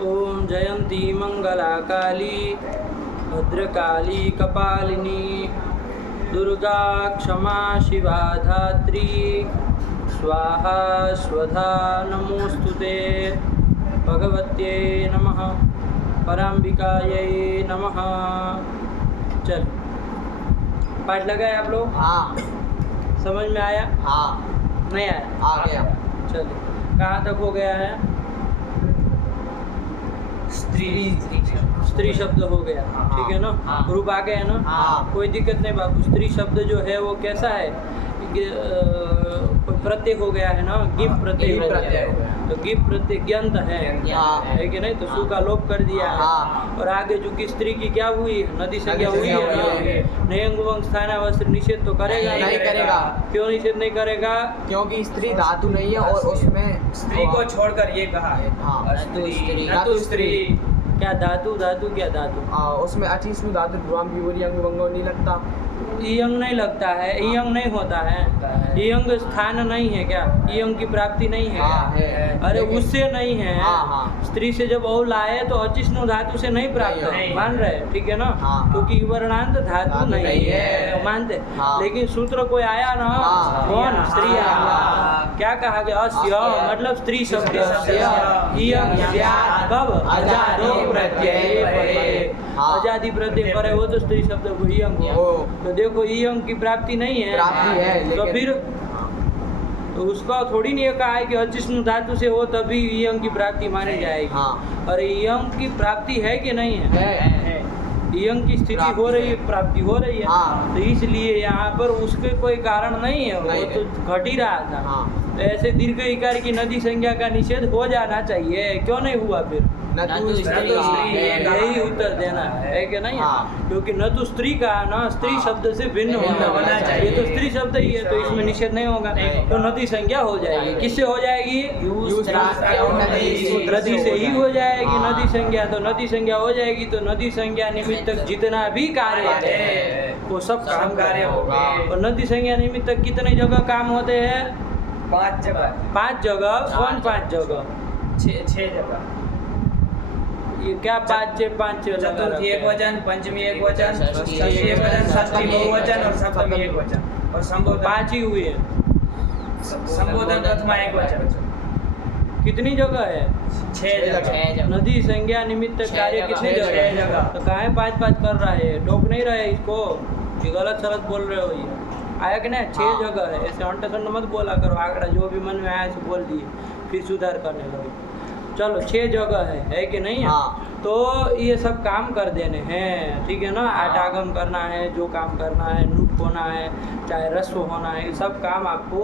ओम जयंती मंगला काली भद्रकाली कपालिनी दुर्गा क्षमा शिवा धात्री स्वाहा स्वधा नमोस्तुते भगवत्यै नमः पराम्बिकायै नमः। चल पाठ लगाए आप लोग? हाँ। समझ में आया? हाँ। नहीं आया? आ गया। चलिए कहाँ तक हो गया है? स्त्री शब्द हो गया। ठीक है ना? रूप आ गया है ना? हाँ। कोई दिक्कत नहीं बाबू। स्त्री शब्द जो है वो कैसा है? प्रत्यय हो गया है ना? गिप प्रत्यय हो गया। तो गिप प्रत्यय ग्यंत है कि नहीं? तो सु का लोप कर दिया है। और आगे चूंकि स्त्री की क्या हुई? नदी संज्ञा हुई है ना? नयंग वंग स्थानावस्त्र निषेध तो करेगा नहीं करेगा। क्यों निषेध नहीं करेगा? क्योंकि स्त्री धातु नहीं है और उसमें स्त्री को छोड़कर ये कहा है। धातु स्त्री। क्या धातु? धातु क्या धातु? उसमें 28वीं धातु भ्रुवाम विभूति अंग वंगो नहीं लगता। इयंग नहीं लगता है। इयंग नहीं होता है। इयंग स्थान नहीं है क्या? इयंग की प्राप्ति नहीं है क्या? अरे उससे नहीं है। स्त्री से जब औ लाए तो अचिष्णु धातु से नहीं प्राप्त है। मान रहे? ठीक है ना? क्योंकि वर्णांत धातु नहीं है। मानते? लेकिन सूत्र कोई आया ना? कौन? स्त्री आया। क्या कहा गया? अस्य मतलब स्त्री शब्द कब? अजादो प्रत्यय। आजादी प्रत्यय परे हो तो स्त्री शब्द को इयंग हो। तो देखो इयंग की प्राप्ति नहीं है। तो फिर तो उसका थोड़ी नहीं कहा है कि अचिष्णु धातु से हो तभी इयंग की प्राप्ति मानी जाएगी। और इयंग की प्राप्ति है कि नहीं है? इयंग की स्थिति हो रही है, प्राप्ति हो रही है। तो इसलिए यहाँ पर उसके कोई कारण नहीं है। वो तो घट ही रहा था। तो ऐसे दीर्घ इकार की नदी संज्ञा का निषेध हो जाना चाहिए। क्यों नहीं हुआ फिर? यही उत्तर देना है कि नहीं? क्योंकि न तो स्त्री का ना स्त्री शब्द से भिन्न होना चाहिए। ये तो स्त्री शब्द ही है तो इसमें निषेध नहीं होगा। तो नदी संज्ञा हो जाएगी। किससे हो जाएगी? नदी से ही हो जाएगी नदी संज्ञा। तो नदी संज्ञा हो जाएगी तो नदी संज्ञा निमित्त जितना भी कार्य है वो सब काम कार्य होगा। और नदी संज्ञा निमित्त कितने जगह काम होते हैं? 5 जगह। 5 जगह? कौन 5 जगह? 6 जगह। ये क्या 5 चतुर्थी एक वचन, पंचमी एक वचन, षष्ठी एक वचन, षष्ठी बहुवचन और सप्तमी एक वचन। और संबोधन 5 ही हुए। संबोधन प्रथमा एक वचन। कितनी जगह है? 6 जगह। नदी संज्ञा निमित्त कार्य कितनी जगह? 6 जगह। तो काहे 5 कर रहा है? टोक नहीं रहा है इसको? ये गलत सलत बोल रहे हो। ये आया कि नहीं? 6 जगह है। ऐसे अंट मत बोला करो। आंकड़ा जो भी मन में आया सो बोल दिए फिर सुधार करने लगे। चलो 6 जगह है कि नहीं? तो ये सब काम कर देने हैं। ठीक है ना? आटागम करना है, जो काम करना है, नूट होना है, चाहे रस्व होना है, सब काम आपको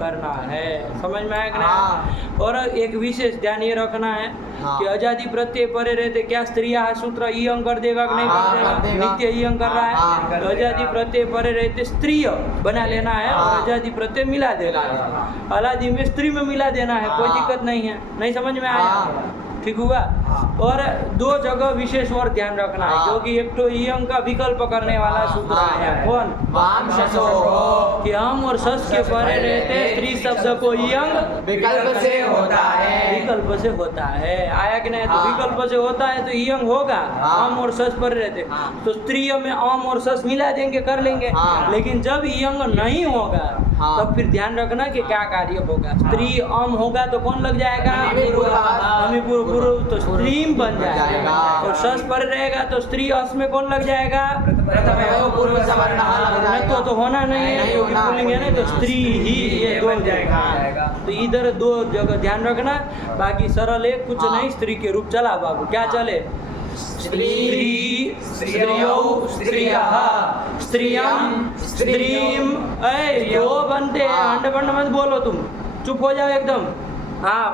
करना है। समझ में आया कि नहीं? और एक विशेष ध्यान ये रखना है कि आजादी प्रत्यय परे रहते क्या स्त्रिया सूत्र इयंग कर देगा कि नहीं कर देगा? नित्य इयंग कर रहा है तो आजादी प्रत्यय परे रहते स्त्रीय बना लेना है और आजादी प्रत्यय मिला देना है। अलादी में स्त्री में मिला देना है। कोई दिक्कत नहीं है। नहीं समझ में आया? ठीक हुआ? और 2 जगह विशेष और ध्यान रखना है क्योंकि एक तो इयंग का विकल्प करने वाला सूत्र है। कौन? कि हम और सस के परे रहते स्त्री शब्द को इयंग विकल्प से होता है। विकल्प से होता है। आया कि नहीं? तो विकल्प से होता है तो इयंग होगा। हम और सस पर रहते तो स्त्रियों में अम और सस मिला देंगे, कर लेंगे। लेकिन जब इयंग नहीं होगा तब फिर ध्यान रखना कि क्या कार्य होगा। स्त्री अम होगा तो कौन लग जाएगा? पूर्व तो स्त्रीम बन जाएगा। और सस पर रहेगा तो स्त्री अस में कौन लग जाएगा? तो होना नहीं है क्योंकि बोलेंगे नहीं तो स्त्री ही ये 2 जाएगा। तो इधर 2 जगह ध्यान रखना। बाकी सरल है, कुछ नहीं। स्त्री के रूप चला बाबू। क्या चले? स्त्री, स्त्रियौ, स्त्रियः, स्त्रियं, स्त्रीम। यो बनते हैं। अंड मत बोलो तुम। चुप हो जाओ एकदम।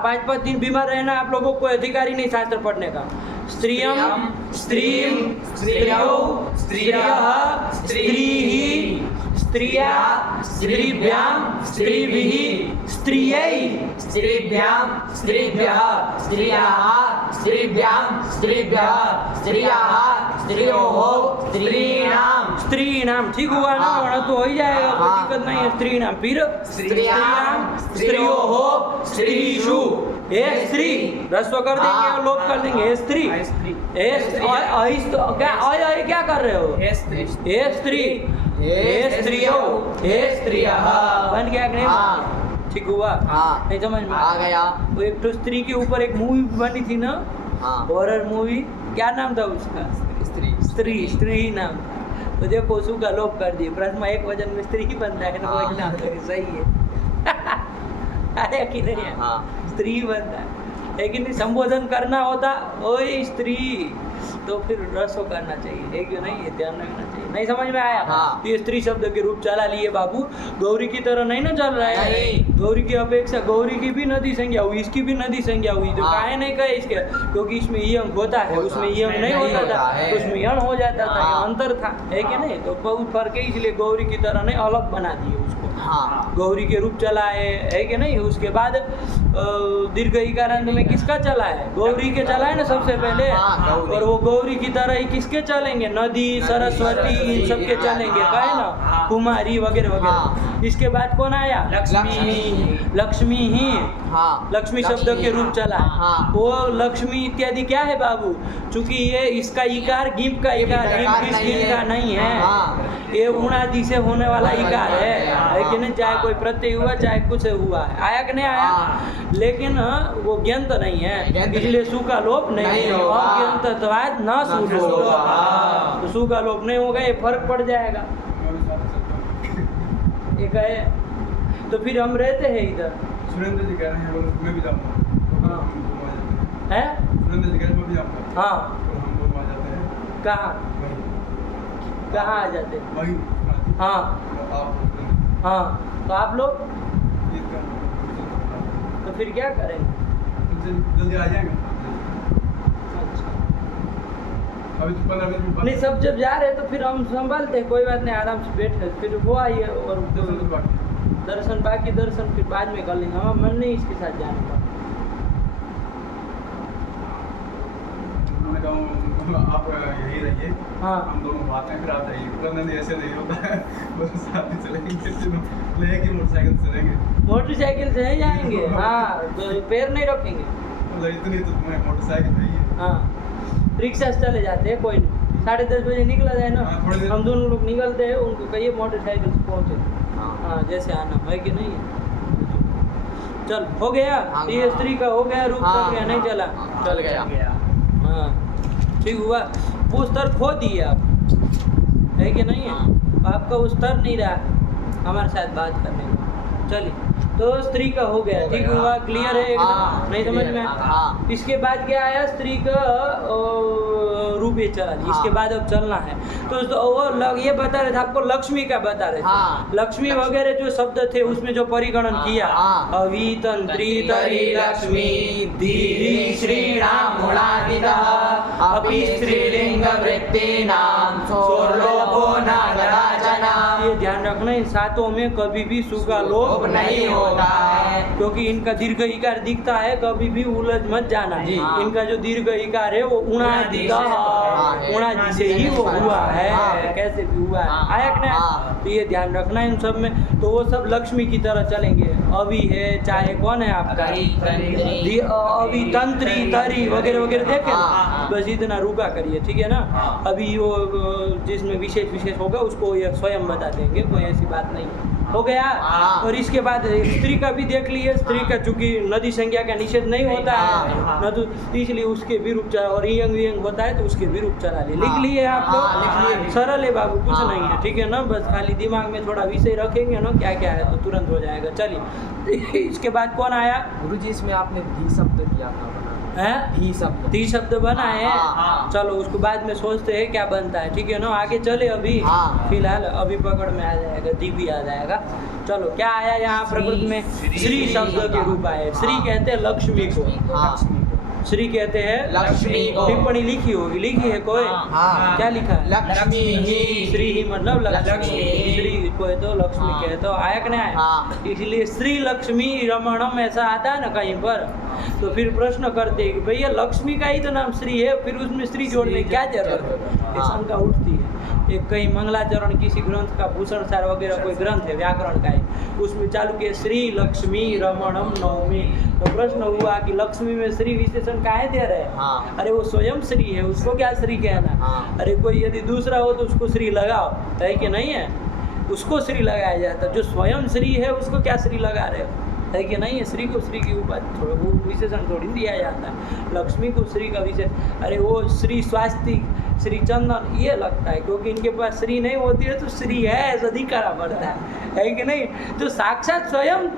5 दिन बीमार रहना। आप लोगों को अधिकारी नहीं शास्त्र पढ़ने का। स्त्रियम, स्त्रीम, स्त्रियौ, स्त्रियः, स्त्रीः, स्त्रिया, स्त्रीभ्याम, स्त्रीभिः, स्त्रियै, स्त्रीभ्याम, स्त्रीभ्यः, स्त्रियाः, स्त्रीभ्याम, स्त्रीभ्यः, स्त्रियाः, स्त्रियोः, स्त्रीणाम। स्त्रीणाम ठीक हुआ ना? वरना तो हो ही जाएगा। कोई दिक्कत नहीं है। स्त्रीणाम। फिर स्त्रियाम, स्त्रियोः, स्त्रीषु, हे स्त्री रस्व कर देंगे हाँ। और लोप कर देंगे हे स्त्री स्त्री हे क्या कर रहे हो हे स्त्री हे स्त्री हे स्त्रियो हे स्त्रियः बन गया कि नहीं हाँ। ठीक हुआ हाँ। नहीं समझ में आ गया। वो एक तो स्त्री के ऊपर एक मूवी बनी थी ना हाँ हॉरर मूवी क्या नाम था उसका स्त्री स्त्री नाम था तो देखो सु का लोप कर दिए प्रथमा एक वचन में स्त्री ही बनता है ना हाँ। वही नाम तो सही है आया कि नहीं है हाँ स्त्री बनता है लेकिन संबोधन करना होता ओए स्त्री तो फिर रसो करना चाहिए है क्यों नहीं ये ध्यान रखना चाहिए नहीं समझ में आया हाँ। तो ये स्त्री शब्द के रूप चला लिए बाबू गौरी की तरह नहीं ना चल रहा है नहीं। गौरी की अपेक्षा गौरी की भी नदी संज्ञा हुई इसकी भी नदी संज्ञा हुई तो हाँ। काहे नहीं कहे इसके क्योंकि इसमें यंग होता है होता उसमें है। यंग नहीं नहीं होता होता था है। उसमें यण हो जाता था हाँ। अंतर था है कि नहीं तो बहुत फर्क है इसलिए गौरी की तरह नहीं अलग बना दिए उसको हाँ गौरी के रूप चला है कि नहीं उसके बाद दीर्घ इकारांत में किसका चला है गौरी के चला है ना सबसे पहले हाँ, गौरी। और वो गौरी की तरह ही किसके चलेंगे नदी सरस्वती इन सब के चलेंगे हाँ, कहे ना हाँ। कुमारी वगैरह वगैरह हाँ। इसके बाद कौन आया लक्ष्मी ही हाँ लक्ष्मी शब्द के रूप चला है हाँ। वो लक्ष्मी इत्यादि क्या है बाबू चूंकि ये इसका इकार गिप का इकार गिप इस गिप का नहीं है हाँ। ये उणादि से होने वाला इकार है कि नहीं चाहे कोई प्रत्यय हुआ चाहे कुछ हुआ है आया कि नहीं आया हाँ। लेकिन वो ज्ञात नहीं है ज्ञात इसलिए सु का लोप नहीं नहीं होगा होगा। अज्ञातत्वात् न सु होगा हाँ। तो सु का लोप नहीं होगा ये फर्क पड़ जाएगा ये कहे तो फिर हम रहते हैं इधर सुरेंद्र जी कह रहे हैं बोलो मैं भी जाऊंगा हाँ। हम दोनों आ जाते हैं है सुरेंद्र जी कह रहे हैं मैं भी जाऊंगा हाँ तो हम दोनों आ जाते हैं कहाँ वहीं कहाँ आ जाते वहीं हाँ तो आप सुरेंद्र हाँ तो आप लोग ईद का तो फिर क्या करेंगे जल्दी आ जाएंगे अच्छा अभी तो 15 मिनट में नहीं सब जब जा रहे हैं तो फिर हम संभालते हैं कोई बात नहीं आराम से बैठे फिर वो आइए और दर्शन बाकी दर्शन फिर बाद में कर लेंगे हमारा मन नहीं इसके साथ जाने का मैंने कहा आप यही रहिए हाँ हम दोनों बात हैं फिर आप जाइए पुराना नहीं ऐसे नहीं होता है बस साथ ही चलेंगे लेके मोटरसाइकिल से चलेंगे मोटरसाइकिल से ही जाएंगे हाँ तो पैर नहीं रखेंगे मतलब इतनी तो तुम्हें मोटरसाइकिल चाहिए हाँ रिक्शा से चले जाते हैं कोई नहीं 10:30 बजे निकला जाए ना हाँ, थोड़ी देर- हम दोनों लोग निकलते हैं उनको कहिए मोटरसाइकिल से पहुँचे हाँ हाँ जैसे आना है कि नहीं चल हो गया हाँ, ये स्त्री का हो गया रूप हाँ, चल गया नहीं चला हाँ, चल गया हाँ ठीक हुआ वो स्तर खो दिए आप है कि नहीं है हाँ। आपका वो स्तर नहीं रहा हमारे साथ बात करने का चलिए तो स्त्री का हो गया हो ठीक गया। हुआ क्लियर है एकदम हाँ, नहीं समझ में हाँ। इसके बाद क्या आया स्त्री का रूप ये चला हाँ। इसके बाद अब चलना है तो वो ये बता रहे थे आपको लक्ष्मी का बता रहे थे हाँ। लक्ष्मी वगैरह जो शब्द थे उसमें जो परिगणन हाँ, किया हाँ। अवि तंत्री तरी लक्ष्मी धीरी श्रीणाम गुणादितः अपि स्त्रीलिंग वृत्तीनाम सोर्लोभो नागराजना ये ध्यान रखना इन सातों में कभी भी सु का लोप नहीं होता है क्योंकि इनका दीर्घ इकार दिखता है कभी भी उलझ मत जाना जी। इनका जो दीर्घ इकार है वो उणादि उणादि से ही वो हुआ है हाँ। कैसे भी हुआ है हाँ। आया कि नहीं हाँ। तो ये ध्यान रखना इन सब में तो वो सब लक्ष्मी की तरह चलेंगे अभी है चाहे कौन है आपका अभी तंत्री तरी वगैरह वगैरह देखे ना हाँ। बस इतना रुका करिए ठीक है ना अभी वो जिसमें विशेष विशेष होगा उसको ये स्वयं बता देंगे कोई ऐसी बात नहीं है हो गया हाँ। और इसके बाद स्त्री का भी देख लिए स्त्री का चूंकि नदी संज्ञा का निषेध नहीं होता है हाँ। न तो इसलिए उसके विरूप चला और यंग वियंग होता है तो उसके विरूप चला लिए लिख हाँ। लिए आप हाँ, लिख लोग लिए। सरल है बाबू कुछ हाँ। नहीं है ठीक है ना बस खाली दिमाग में थोड़ा विषय रखेंगे ना क्या क्या है तो तुरंत हो जाएगा चलिए इसके बाद कौन आया गुरुजी इसमें आपने धी शब्द दिया था बना है धी शब्द ती शब्द बना है हाँ। चलो उसको बाद में सोचते हैं क्या बनता है ठीक है ना आगे चले अभी हाँ। फिलहाल अभी पकड़ में आ जाएगा दी भी आ जाएगा चलो क्या आया यहाँ प्रकृति में श्री शब्द के रूप आए श्री कहते हैं लक्ष्मी को हाँ श्री कहते हैं लक्ष्मी को। टिप्पणी लिखी होगी लिखी है कोई हाँ। क्या लिखा है लक्ष्मी ही श्री ही मतलब लक्ष्मी लक्ष्मी। श्री को है तो लक्ष्मी हाँ। के है तो आया कि नहीं आया? हाँ। इसलिए श्री लक्ष्मी रमणम ऐसा आता है ना कहीं पर, तो फिर प्रश्न करते हैं कि भैया लक्ष्मी का ही तो नाम श्री है, फिर उसमें श्री जोड़ने की क्या जरूरत है? ये शंका उठती है। एक कहीं मंगलाचरण किसी ग्रंथ का भूषण सार वगैरह कोई ग्रंथ है व्याकरण का है, उसमें चालू किया श्री लक्ष्मी रमणम नवमी, तो प्रश्न हुआ कि लक्ष्मी में श्री विशेषण काहे दे रहे हैं? हाँ। अरे वो स्वयं श्री है, उसको क्या श्री कहना? हाँ। अरे कोई यदि दूसरा हो तो उसको श्री लगाओ, है कि नहीं है? उसको श्री लगाया जाता है, जो स्वयं श्री है उसको क्या श्री लगा रहे हो, है कि नहीं है? श्री को श्री की उपाधि थोड़ा वो विशेषण थोड़ी दिया जाता है, लक्ष्मी को श्री का विशेष। अरे वो श्री स्वास्तिक श्री चंदन ये लगता है, क्योंकि इनके पास श्री नहीं होती है तो श्री है ऐसा दिखाना पड़ता है कि नहीं? जो साक्षात स्वयं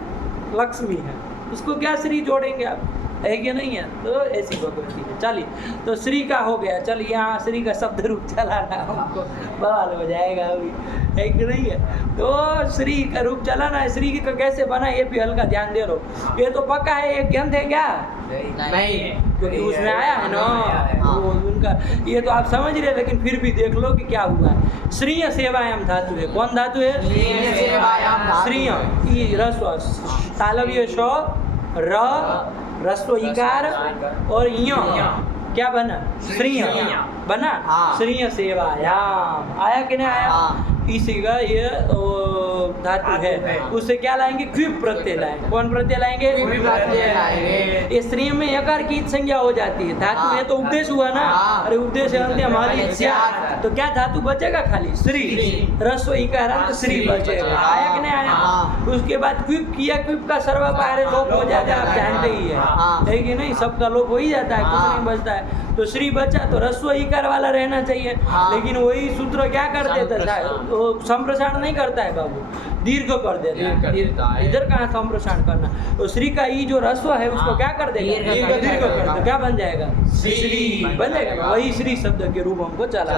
लक्ष्मी है उसको क्या श्री जोड़ेंगे आप, है कि नहीं है? तो ऐसी भगवती है। चलिए, तो श्री का हो गया। चलिए यहाँ श्री का शब्द रूप चलाना हमको बवाल हो जाएगा अभी, है कि नहीं है? तो श्री का रूप चलाना है, श्री का कैसे बना ये भी हल्का ध्यान दे लो। ये तो पक्का है, ये ज्ञान है क्या? नहीं। क्योंकि उसमें आया है ना, हाँ। वो उनका ये तो आप समझ रहे, लेकिन फिर भी देख लो कि क्या हुआ। श्रीय सेवायाम धातु है, कौन धातु है? श्रीय सेवायाम धातु। श्रीय ई रस्व तालव्य श र रस्व इकार और य क्या बना? श्रीय बना। हाँ। श्रीय सेवायाम आया कि नहीं आया? हाँ। इसी का ये धातु है, उससे क्या लाएंगे? क्विप प्रत्यय लाएंगे। कौन प्रत्यय लाएंगे? क्विप प्रत्यय लाएंगे। ये स्त्री में यकार की संज्ञा हो जाती है, धातु हाँ। में तो उपदेश हुआ ना। हाँ। अरे उपदेश अंत्य हमारी तो क्या धातु बचेगा? खाली श्री रस्व इकारांत श्री बचेगा। आया कि नहीं आया? हाँ। उसके बाद क्विप किया, क्विप का सर्वकार्य लोप हो जाता है, आप जानते ही हाँ। है कि नहीं? सबका लोप हो ही जाता है, कुछ हाँ। नहीं बचता है। तो श्री बचा तो रस्व इकार वाला रहना चाहिए, हाँ। लेकिन वही सूत्र क्या कर देता है? संप्रसारण। वो संप्रसारण नहीं करता है बाबू, दीर्घ कर देता है। इधर कहाँ संप्रसारण करना? तो श्री का ई जो रस्व है उसको क्या कर देगा? दीर्घ कर देगा। क्या बन जाएगा? श्री बन जाएगा। वही श्री शब्द के रूप हमको चला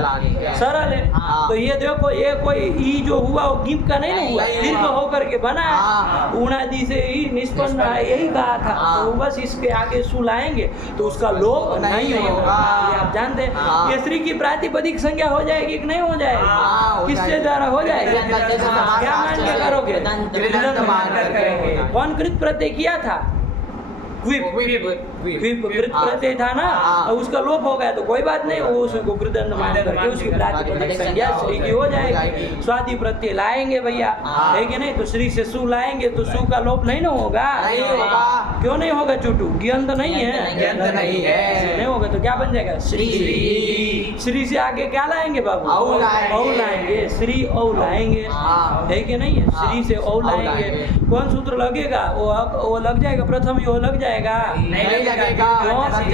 सरल है। हाँ। तो ये देखो, ये कोई ई जो हुआ वो गिप का नहीं ना हुआ, दीर्घ होकर के बना है। हाँ। उणादि से ही निष्पन्न है, यही कहा था। हाँ। तो बस इसके आगे सु लाएंगे तो उसका लोप नहीं होगा, ये आप जानते हैं। हाँ। ये श्री की प्रातिपदिक संज्ञा हो जाएगी कि नहीं हो जाएगी? हाँ, हो किससे जाएगी। द्वारा हो जाएगी? क्या मान के करोगे? कृदंत मान कर करेंगे। कौन कृत प्रत्यय किया था? क्विप कृत प्रत्यय था ना। हाँ। अब उसका लोप हो गया तो कोई बात नहीं, वो उसको कृदंत मान करके उसकी प्रातिपदिक संज्ञा श्री की हो जाएगी। स्वादि प्रत्यय लाएंगे भैया, हाँ। है कि नहीं? तो श्री से सु लाएंगे तो सु का लोप नहीं ना होगा। नहीं होगा। क्यों नहीं होगा चुटू? ज्ञान तो नहीं है, ज्ञान नहीं है। नहीं होगा तो क्या बन जाएगा? श्री। श्री से आगे क्या लाएंगे बाबू? औ लाएंगे। औ लाएंगे, श्री औ लाएंगे, हाँ। है कि नहीं है? हाँ। श्री से औ लाएंगे। लाएंगे। कौन सूत्र लगेगा? वो लग जाएगा, प्रथम यो लग जाएगा। नहीं लगेगा।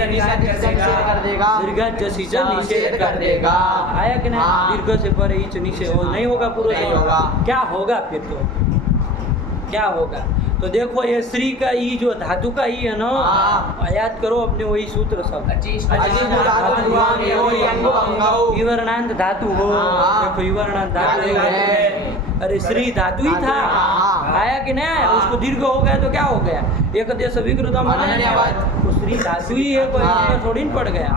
निषेध कर देगा। दीर्घ जसीच निषेध कर देगा। आया कि नहीं? हाँ। दीर्घ से परे इच निषेध हो नहीं होगा पूरा नहीं होगा। क्या होगा फिर? तो क्या होगा? तो देखो ये श्री का ई जो धातु का ई है ना, हाँ। याद करो अपने वही सूत्र सब। विवरणांत धातु हो, हाँ। देखो विवरणांत धातु धातु है। है। अरे श्री धातु ही था, हाँ। आया कि नहीं आया? हाँ। उसको दीर्घ हो गया तो क्या हो गया? एक देश विकृतम अनन्यवत। तो श्री धातु ही है, कोई हाँ। अंतर थोड़ी न पड़ गया।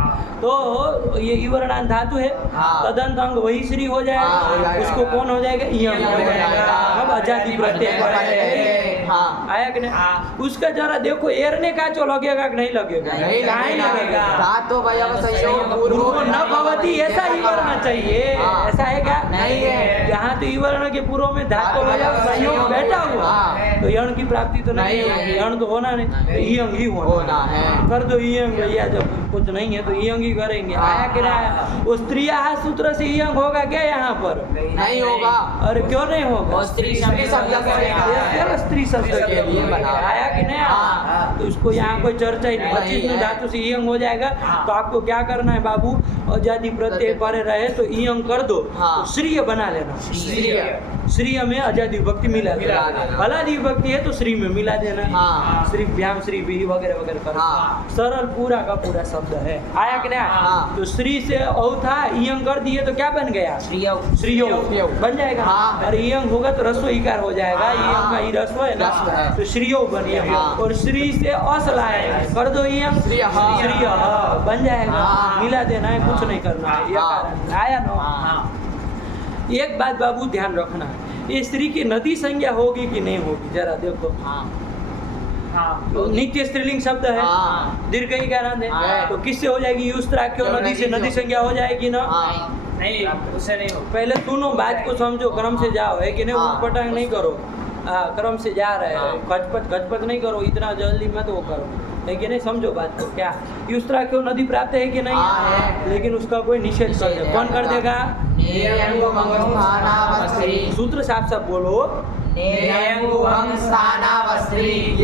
तो ये विवरणांत धातु है, हाँ। तदंत अंग वही श्री हो हाँ, हो जाएगा। जाएगा। उसको कौन हो जाएगा? इयं हो जाएगा। अब आजादी प्रत्यय हाँ। आया कि नहीं? उसका जरा देखो एरने का जो लगेगा कि नहीं लगेगा? नहीं काहे लगेगा? धातु भयव संयोग पूर्व न भवती ऐसा ही करना चाहिए। हाँ। ऐसा है क्या? नहीं है। यहाँ तो ईवर्ण के पूर्व में धातु भयव संयोग बैठा हुआ, हाँ। तो यण की प्राप्ति तो नहीं नहीं। होगी, यण तो होना नहीं, तो इयंग ही होना होना है। कर दो इयंग भैया, जब कुछ नहीं है तो इयंग ही करेंगे। हाँ। आया कि नहीं आया? वो स्त्रिया सूत्र से इयंग होगा क्या यहाँ पर? नहीं होगा। अरे क्यों नहीं होगा? वो स्त्री शब्द केवल स्त्री शब्द के लिए बना। आया कि नहीं आया? हाँ। तो इसको यहाँ कोई चर्चा ही नहीं। 25 धातु से इयंग हो जाएगा। तो आपको क्या करना है बाबू? आजादी प्रत्यय परे रहे तो इयंग कर दो, हाँ। तो श्रीय बना लेना। श्रीय में आजादी विभक्ति मिला देना, फलादी विभक्ति है तो श्री में मिला देना। हाँ। श्री व्याम श्री भी वगैरह वगैरह कर हाँ। सरल पूरा का पूरा शब्द है। आया कि नहीं? हाँ। तो श्री से औ था, इयंग कर दिए तो क्या बन गया? श्रीयो बन जाएगा। हाँ। और इयंग होगा तो रस्व इकार हो जाएगा। हाँ। इयंग का ही रस्व है रस्व ना, है। तो श्रीयो बन गया। हाँ। और श्री से अस लाएगा, कर दो इयंग, श्रीय। श्रीय बन जाएगा। हाँ। मिला देना है, कुछ नहीं करना है। ये हाँ। कारण आया ना। हाँ। एक बात बाबू ध्यान रखना, ये स्त्री की नदी संज्ञा होगी कि नहीं होगी, जरा देखो। हाँ हाँ नित्य स्त्रीलिंग शब्द है, हाँ। दीर्घ ईकारांत है, हाँ। तो किससे हो जाएगी? युस्त्राख्यो नदी से नदी संज्ञा हो जाएगी ना। हाँ नहीं, उससे नहीं होगा। पहले सुनो, बात को समझो, क्रम से जाओ, है कि नहीं? हाँ। उटपटांग नहीं करो, हाँ, क्रम से जा रहे हैं, खचपच नहीं करो, इतना जल्दी मत वो करो, है कि नहीं? समझो बात को। क्या युस्त्राख्यो नदी प्राप्त है कि नहीं? हाँ, है। लेकिन उसका कोई निषेध कर दे, कौन कर देगा? सूत्र साफ साफ बोलो, ये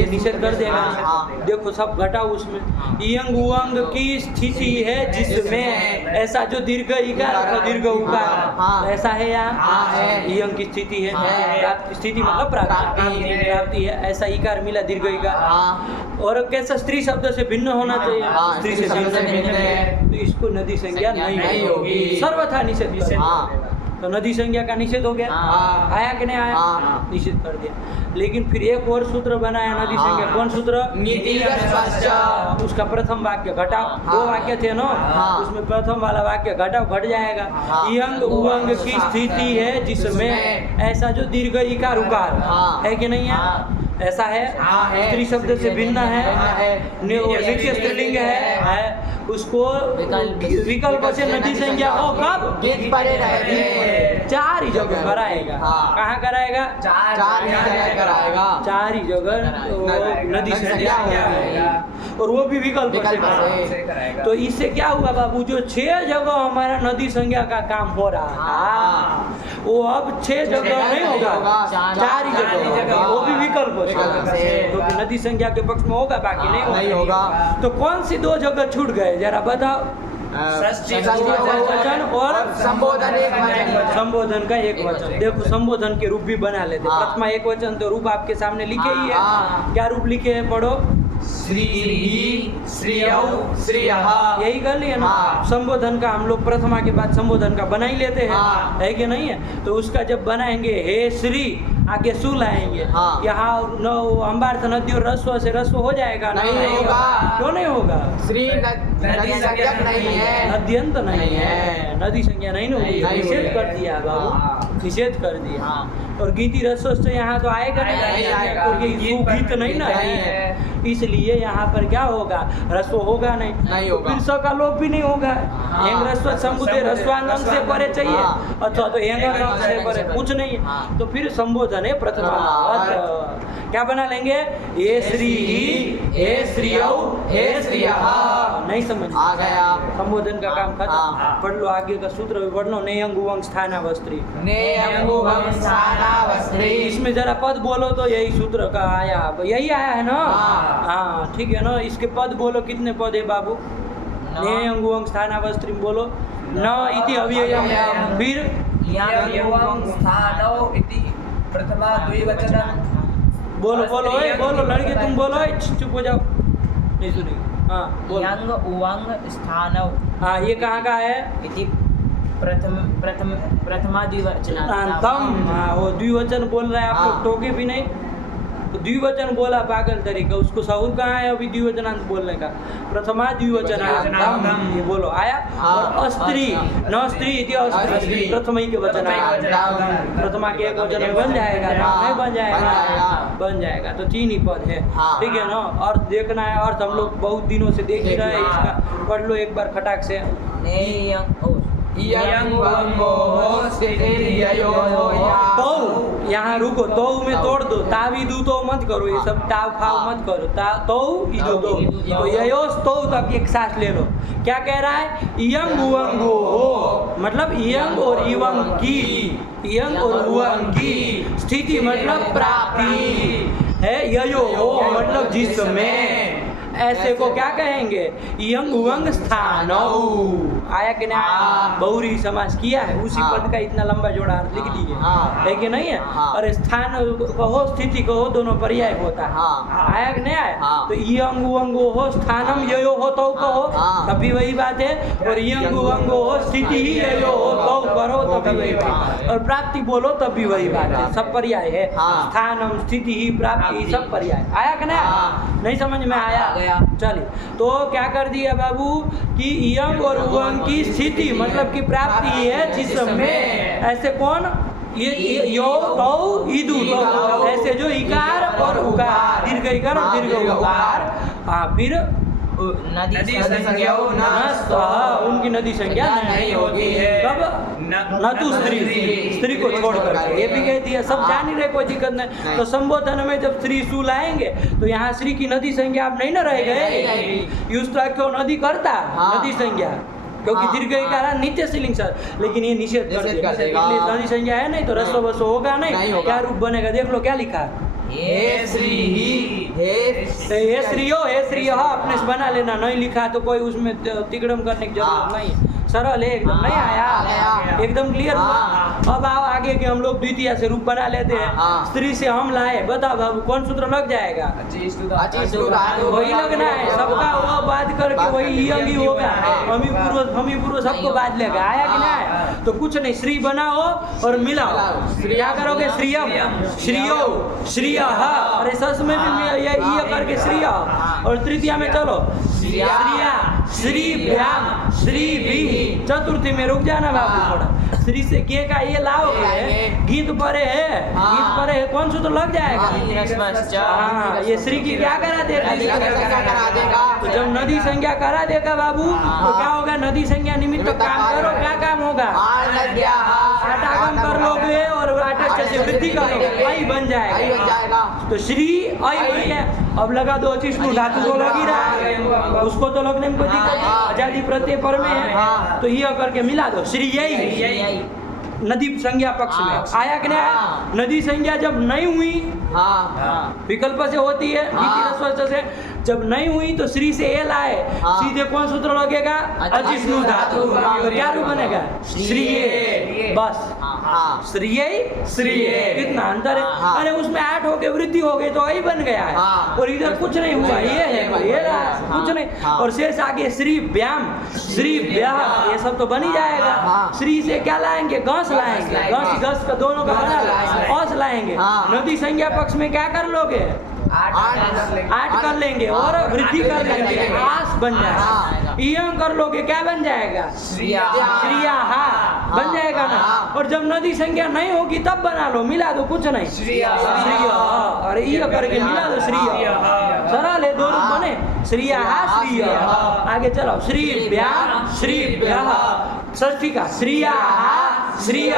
निषेध कर देगा। हाँ। देखो सब घटाओ उसमें, इयंग उवंग की स्थिति है जिसमें ऐसा जो दीर्घ इकार अथवा दीर्घ उकार, हाँ। ऐसा है यहाँ। हाँ, है। इयंग की स्थिति है, है। प्राप्ति स्थिति मतलब प्राप्ति है, ऐसा इकार मिला दीर्घ इकार। हाँ। और कैसा स्त्री शब्द से भिन्न होना चाहिए, हाँ, स्त्री से भिन्न है, तो इसको नदी संज्ञा नहीं होगी, सर्वथा निषेध कर। हाँ। तो नदी संज्ञा का निषेध हो गया। हाँ। आया कि नहीं आया? हाँ। निषेध कर दिया। लेकिन फिर एक और सूत्र बनाया नदी हाँ। संज्ञा। कौन सूत्र? नीतिगत उसका प्रथम वाक्य घटाओ। हाँ। 2 वाक्य थे ना, हाँ। उसमें प्रथम वाला वाक्य घटाओ, घट जाएगा। हाँ। इयंग उवंग की स्थिति है जिसमें ऐसा जो दीर्घ इकार उकार, हाँ। है कि नहीं है? हाँ। ऐसा है, हाँ, है। स्त्री शब्द से भिन्न है, है। नित्य स्त्रीलिंग है, उसको विकल्प से नदी संज्ञा हो कब? गीत पड़े रहेंगे। 4 ही जगह कराएगा। हाँ। कहाँ कराएगा? चार ही जगह कराएगा। 4 ही जगह वो नदी संज्ञा होगी, और वो भी विकल्प से विकल्प कराएगा। से। कराएगा। तो इससे क्या हुआ बाबू, जो 6 जगह हमारा नदी संज्ञा का काम हो रहा था, वो अब 6 जगह नहीं होगा, 4 ही जगह होगा, वो भी विकल्प से। विकल्प से। तो नदी संज्ञा के पक्ष में होगा, बाकी नहीं नहीं होगा। होगा। तो कौन सी 2 जगह छूट गए, जरा बताओ? षष्ठी बहुवचन और संबोधन एक वचन। संबोधन का एक वचन। देखो संबोधन के रूप भी बना लेते। हाँ। प्रथमा एक वचन तो रूप आपके सामने लिखे ही है। हाँ। क्या रूप लिखे हैं, पढ़ो। श्री श्रीयौ श्रीयः। यही कर लिया ना। हाँ। संबोधन का हम लोग प्रथमा के बाद संबोधन का बना ही लेते हैं, हाँ। है कि नहीं है? तो उसका जब बनाएंगे, हे श्री आगे सु लाएंगे, हाँ। यहाँ न अंबार्थ नदी और रस्व से रस्व हो जाएगा ना? नहीं होगा। क्यों नहीं होगा? श्री नदी संज्ञक नहीं है। नद्यंत नहीं नहीं है, है। नदी संज्ञा नहीं होगी, नहीं निषेध होगी। कर दिया बाबू, हाँ। निषेध कर दिया। हाँ। और गीति रसो से यहाँ तो आएगा नहीं आएगा। और ये गीत नहीं ना नहीं है, इसलिए यहाँ पर क्या होगा? रस्व होगा नहीं होगा। फिर स का लोप भी नहीं होगा। हाँ। हेंग रस्व समुदय रस्वांगम से परे चाहिए, हाँ। अथवा तो हेंग रस्व से परे कुछ नहीं है। हाँ। तो फिर संबोधन है प्रथमा। हाँ। क्या बना लेंगे? हे श्री, हे श्रीयौ, हे श्रीयः। नहीं समझ आ गया। संबोधन का काम खत्म। हाँ। पढ़ लो आगे का सूत्र भी पढ़ लो। नेयंग उवंग स्थानावस्त्री, नेयंगुवं स्थानावस्त्री। इसमें जरा पद बोलो तो यही सूत्र का आया, यही आया है ना? हाँ। हाँ ठीक है ना। इसके पद बोलो, कितने पद है बाबू? नेयंग उवंग स्थानावस्त्री बोलो। न इति अव्ययम, फिर यं स्थानौ इति प्रथमा द्विवचनं। बोलो बोलो, बोलो लड़के तुम बोलो, चुप हो जाओ, नहीं सुनेगी। हाँ बोलो। यंग उवंग स्थानौ हाँ ये कहाँ का है? इति प्रथमा द्विवचनान्तम्। तम, हाँ वो द्विवचन बोल रहा है, आप लोग हाँ। टोके भी नहीं। तो द्विवचन बोला पागल तरीका, उसको सहूर कहाँ है अभी द्विवचनांत बोलने का? प्रथमा द्विवचनान्तम्, ये बोलो आया। हाँ। और अस्त्री, न स्त्री इति अस्त्री, अस्त्री। प्रथमा के वचन, प्रथमा के एक वचन में बन जाएगा ना? हाँ। नहीं बन जाएगा? बन जाएगा। बन जाएगा। तो 3 ही पद है, हाँ। ठीक है ना? अर्थ देखना है, अर्थ हम लोग बहुत दिनों से देख ही रहे हैं, इसका पढ़ लो एक बार खटाक से। इयंगुवंगोः स्थितिर्ययोः। तो यहाँ रुको, तो में तोड़ दो, तावी दू तो मत करो, ये सब टाव फाव मत करो। तो इदो तो ययोस तो तक एक सांस ले लो। क्या कह रहा है? इयंग उवंगो हो, मतलब इयंग और इवंग की, इयंग और उवंग की स्थिति मतलब प्राप्ति है। ययो हो मतलब जिसमें, ऐसे को क्या कहेंगे? इयंग उवंग स्थानौ। आया कि नहीं? हाँ। बहुरी समास किया है, उसी हाँ। पद का इतना लंबा जोड़ा अर्थ लिख दिए, हाँ। है कि नहीं है? हाँ। और स्थान कहो, स्थिति कहो, दोनों पर्याय होता है। हाँ। आया कि नहीं आया? हाँ। तो इयंग उवंगो हो स्थानम ययो हो तो कहो, हाँ। तब भी वही बात है। और इयंग उवंगो हो स्थिति ही ययो हो तो करो, तब भी वही बात है। और प्राप्ति बोलो तब भी वही बात है, सब पर्याय है। हाँ। स्थानम, स्थिति ही, प्राप्ति, सब पर्याय। आया कि नहीं? हाँ। नहीं समझ में आया? चलिए, तो क्या कर दिया बाबू कि इयंग और उवंग की स्थिति मतलब कि प्राप्ति है जिसमें, ऐसे कौन? ये यो तो ईदू तो ऐसे जो इकार और उकार, दीर्घ इकार और दीर्घ उकार। हाँ, फिर नदी संज्ञाओं नस्त, उनकी नदी संज्ञा नहीं होती है। कब? न तो स्त्री को छोड़ कर, ये भी कह दिया। सब जान ही रहे, कोई दिक्कत नहीं। तो संबोधन में जब श्री सु लाएंगे तो यहाँ श्री की नदी संज्ञा आप नहीं ना रह गए। युष्टा क्यों नदी करता नदी संज्ञा, क्योंकि दीर्घ इकार नित्य स्त्रीलिंग सर, लेकिन ये निषेध कर देगा, इसलिए नदी संज्ञा है नहीं तो रस्व बसो होगा नहीं। क्या रूप बनेगा देख लो, क्या लिखा? हे श्री ही, हे श्री हो अपने से बना लेना, नहीं लिखा तो कोई उसमें तिकड़म करने की जरूरत नहीं, सरल है एकदम। नहीं आया एकदम क्लियर। अब आओ आगे के हम लोग द्वितीय से रूप बना लेते हैं। स्त्री से हम लाए, बताओ बाबू कौन सूत्र लग जाएगा? वही लगना है सबका, वो बात करके वही अंगी होगा। हमी पूर्व सबको बात लेगा, आया कि ना आया? तो कुछ नहीं, श्री बनाओ और मिलाओ। क्या करोगे? श्रीयम, श्रीयो, श्रीय, अरे सस में भी ये करके श्रीय। और तृतीया में चलो श्रिया, श्री व्याम, श्री भी। चतुर्थी में रुक जाना बाबू थोड़ा, श्री से के का ये लाओगे, गीत परे है, गीत परे है, कौन सूत्र लग जाएगा? हाँ, ये श्री की क्या करा देगा? तो जब नदी संज्ञा करा देगा बाबू तो क्या होगा? नदी संज्ञा निमित्त तो काम करो, क्या काम होगा? आटागम कर लोगे और आटा से वृद्धि करोगे, वही बन जाएगा। तो श्री आई हुई है। अब लगा दो अचिष्णु धातु को लग ही रहा है, उसको तो लगने में कोई दिक्कत नहीं, आजादी प्रत्यय पर में है तो ये करके मिला दो। श्री यही नदी संज्ञा पक्ष में आया कि नहीं? नदी संज्ञा जब नहीं हुई विकल्प से होती है, से जब नहीं हुई तो श्री से ए लाए, सीधे कौन सूत्र लगेगा? अचिष्णु धातु। तो क्या रूप बनेगा? श्रीये, बस श्रीये। कितना अंतर है? अरे उसमें 8 हो गए, वृद्धि हो गई तो वही बन गया है, और इधर कुछ नहीं हुआ, ये है ये रहा, कुछ नहीं। और शेष आगे श्री व्याम, श्री व्याह, ये सब तो बन ही जाएगा। श्री से क्या लाएंगे? गस लाएंगे, गस का दोनों का बना औस लाएंगे। नदी संज्ञा पक्ष में क्या कर लोगे? 8 कर लेंगे और वृद्धि कर लेंगे, आस बन जाएगा। इयं कर लोगे, क्या बन जाएगा? श्रिया बन जाएगा ना। और जब नदी संज्ञा नहीं होगी तब बना लो, मिला दो, कुछ नहीं, श्रिया। और ये करके मिला दो, श्रिया। सरल है, दो रूप बने, श्रिया श्रिय। आगे चलो, श्री व्याम, श्री व्याह। षष्ठी का श्रिया श्रिय,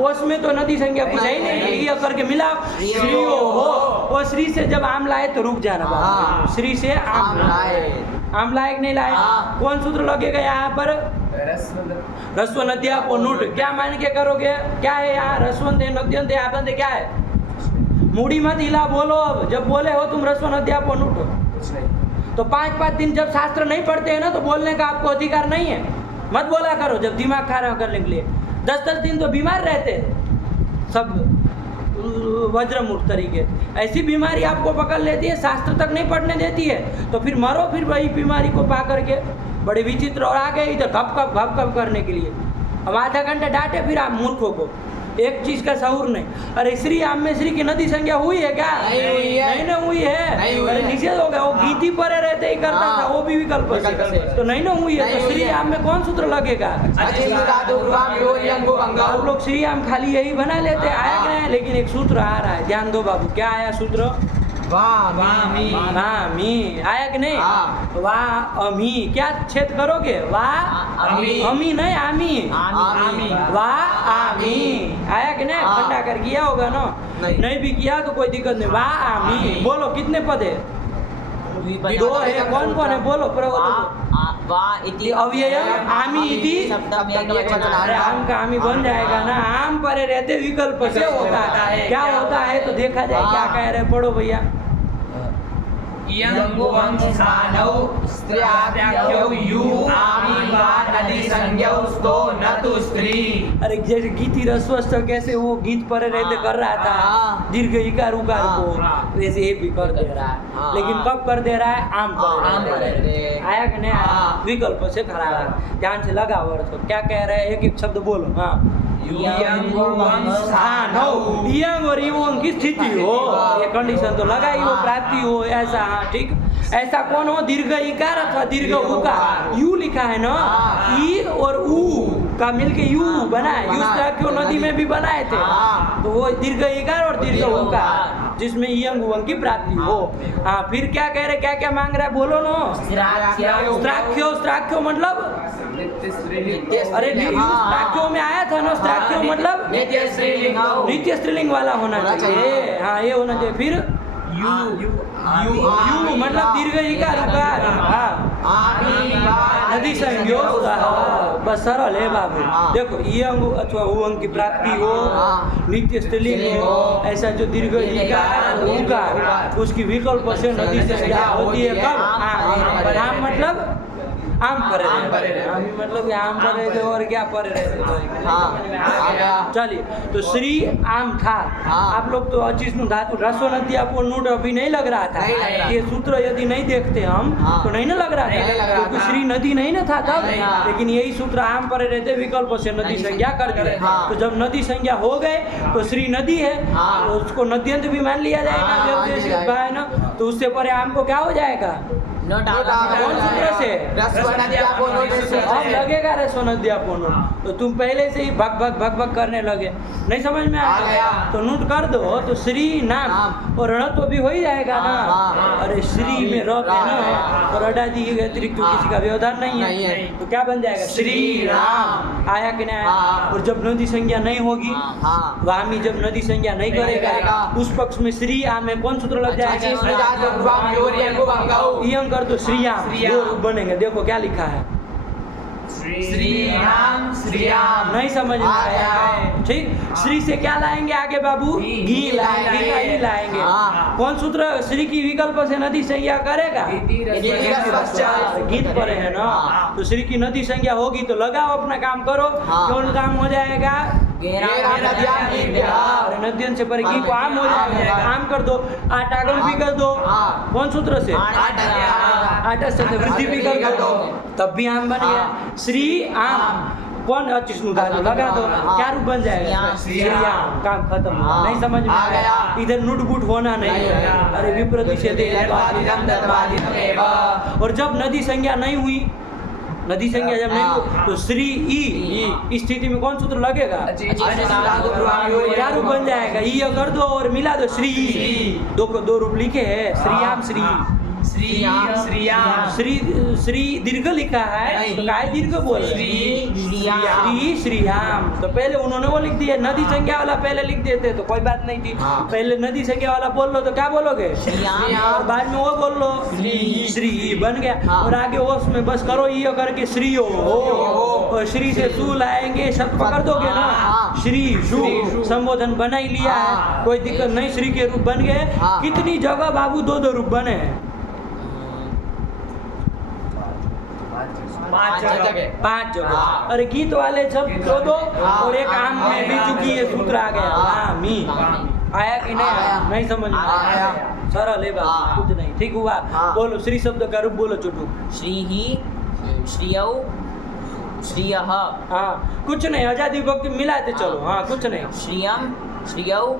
उसमें तो नदी संज्ञा कुछ है ही नहीं, ये करके मिला श्रियो हो। और श्री से जब आम लाए तो रुक जाना बाबू, श्री से आम लाए नहीं लाए, कौन सूत्र लगेगा यहाँ पर? रस्व नद्यापो नुट। क्या मान के करोगे? क्या है यहाँ? रस्वंत है, नद्यंत है, आपंत क्या है? मूड़ी मत हिला, बोलो। अब जब बोले हो तुम रस्व नद्यापो नुट, तो 5-5 दिन जब शास्त्र नहीं पढ़ते हैं ना तो बोलने का आपको अधिकार नहीं है, मत बोला करो जब दिमाग खराब करने के लिए। 10-10 दिन तो बीमार रहते सब वज्रमूर्ख तरीके, ऐसी बीमारी आपको पकड़ लेती है, शास्त्र तक नहीं पढ़ने देती है, तो फिर मरो फिर वही बीमारी को पा करके। बड़े विचित्र। और आ गए इधर घप कप करने के लिए। हम आधा घंटा डांटे फिर आप मूर्खों को, एक चीज का शऊर नहीं। अरे श्री आम में श्री की नदी संज्ञा हुई है क्या? नहीं ना हुई है, अरे निषेध हो गया। वो गीति परे रहते ही करता था, वो भी विकल्प से, तो नहीं ना हुई है। तो श्री आम में कौन सूत्र लगेगा? आप लोग श्री आम खाली यही बना लेते, आया कि नहीं? लेकिन एक सूत्र आ रहा है, ध्यान दो बाबू। क्या आया सूत्र? वामी आया कि नहीं? वाह अमी, क्या छेद करोगे? वाह अमी नहीं, आमी। वाह आमी आया कि नहीं? खंडा कर किया होगा ना? नहीं भी किया तो कोई दिक्कत नहीं। वाह आमी बोलो, कितने पद है? 2 है। कौन है? बोलो अव्ययम आमी इति। अरे आम का आमी बन जाएगा ना, आम परे रहते विकल्प से होता है। क्या होता है तो देखा जाए, क्या कह रहे, पढ़ो भैया। अरे जैसे गीति रस्वस्त कैसे वो गीत परे रहते कर रहा था, दीर्घ इकार उकार को, वैसे ये भी कर दे रहा है। लेकिन कब कर दे रहा है? आम पर आया कि नहीं? विकल्प से खड़ा है, ध्यान से लगा अर्थ। क्या कह रहे हैं? एक शब्द बोलो। हाँ, यंग और युवंग की स्थिति हो, ये कंडीशन तो लगाई हो, प्राप्ति हो, ऐसा। हाँ ठीक। ऐसा कौन हो दीर्घ इकार अथवा दीर्घ उकार, यू लिखा है ना, ई और ऊ का मिलके यू बना है, युष्टाख्यो नदी में भी बनाए थे, तो वो दीर्घ इकार और दीर्घ उकार जिसमें यंग उवंग की प्राप्ति हो। हाँ फिर क्या कह रहे, क्या क्या मांग रहा है बोलो नो। स्त्राख्यो, स्त्राख्यो मतलब अरे स्त्राख्यो में आया था ना, स्त्राख्यो मतलब नित्य स्त्रीलिंग वाला होना चाहिए। हाँ ये होना चाहिए। फिर यू मतलब दीर्घ इकार उकार, हाँ नदी संज्ञो, बस सरल है बाबू। देखो यंग अथवा उवंग की प्राप्ति हो, नित्य स्त्रीलिंग हो, ऐसा जो दीर्घ इकार उकार उसकी विकल्प से नदी संज्ञा होती है कब, आम मतलब आम पर आम मतलब आम पर रहते और क्या पर रहते। चलिए तो श्री आम था। आप लोग तो अचिष्णु धातु रसो नदी आपको नोट अभी नहीं लग रहा था, ये सूत्र यदि नहीं देखते हम तो नहीं ना लग रहा था, क्योंकि श्री नदी नहीं ना था तब, लेकिन यही सूत्र आम पर रहते विकल्प से नदी संज्ञा कर दिए। तो जब नदी संज्ञा हो गए तो श्री नदी है, तो उसको नद्यंत भी मान लिया जाएगा है ना, तो उससे परे आम को क्या हो जाएगा, कौन सूत्र से अब लगेगा रे सोनद्यापोनो। तो तुम पहले से ही भग भग भग भग करने लगे, नहीं समझ में आया तो नोट कर दो, तो श्री नाम और रण तो भी हो ही जाएगा ना। अरे श्री में रख है ना, और अडादी के अतिरिक्त किसी का व्यवधान नहीं है, तो क्या बन जाएगा श्री राम। आया कि नहीं आया। और जब नदी संज्ञा नहीं होगी, वामी जब नदी संज्ञा नहीं करेगा, उस पक्ष में श्री आम में कौन सूत्र लग जाएगा, यंग कर दो श्रीयाम, दो रूप बनेंगे। देखो क्या लिखा है, श्रीराम श्रीराम, नहीं समझ में आया, ठीक। श्री से क्या लाएंगे आगे बाबू, घी लाएंगे, घी लाएंगे। कौन सूत्र श्री की विकल्प से नदी संज्ञा करेगा, गीत पर है ना, तो श्री की नदी संज्ञा होगी तो लगाओ अपना काम करो, कौन काम हो जाएगा, नदियन से पर घी को आम हो जाएगा, आम कर दो, आटागम भी कर दो, कौन सूत्र से, आटा से वृद्धि भी कर दो, तब भी आम बन गया। श्री आम कौन अचिष्णु धातु लगा दो, क्या रूप बन जाएगा, श्रीयाम, काम खत्म। नहीं समझ में आया, इधर नुटबुट होना नहीं है। अरे विप्रतिषेधे, और जब नदी संज्ञा नहीं हुई, नदी संज्ञा जब नहीं हुई तो श्री ई, इस स्थिति में कौन सूत्र लगेगा, क्या रूप बन जाएगा, ई कर दो और मिला दो श्री, दो रूप लिखे हैं, श्रीयाम श्री, श्री दीर्घ लिखा है तो काय दीर्घ बोल, श्री श्रीयाम। तो पहले उन्होंने वो लिख दिया, नदी संज्ञा वाला पहले लिख देते तो कोई बात नहीं थी, पहले नदी संज्ञा वाला बोल लो तो क्या बोलोगे, और बाद में वो बोल लो श्री बन गया। और आगे ओस में बस करो ये करके श्री हो, और श्री से सु लाएंगे, शब्द पकड़ दोगे ना, श्री शु संबोधन बना ही लिया है, कोई दिक्कत नहीं, श्री के रूप बन गए। कितनी जगह बाबू दो रूप बने हैं, 5 जगह। अरे गीत वाले सब दो और एक आम में भी चुकी है, सूत्र आ गया मी, आया कि नहीं आया, नहीं समझ में आया, सरल है बात, कुछ नहीं, ठीक हुआ। बोलो श्री शब्द का रूप बोलो चुटू, श्री ही, श्रियौ, श्रियः, हाँ कुछ नहीं, आजादी विभक्ति मिलाते चलो, हाँ कुछ नहीं, श्रियम, श्रियौ,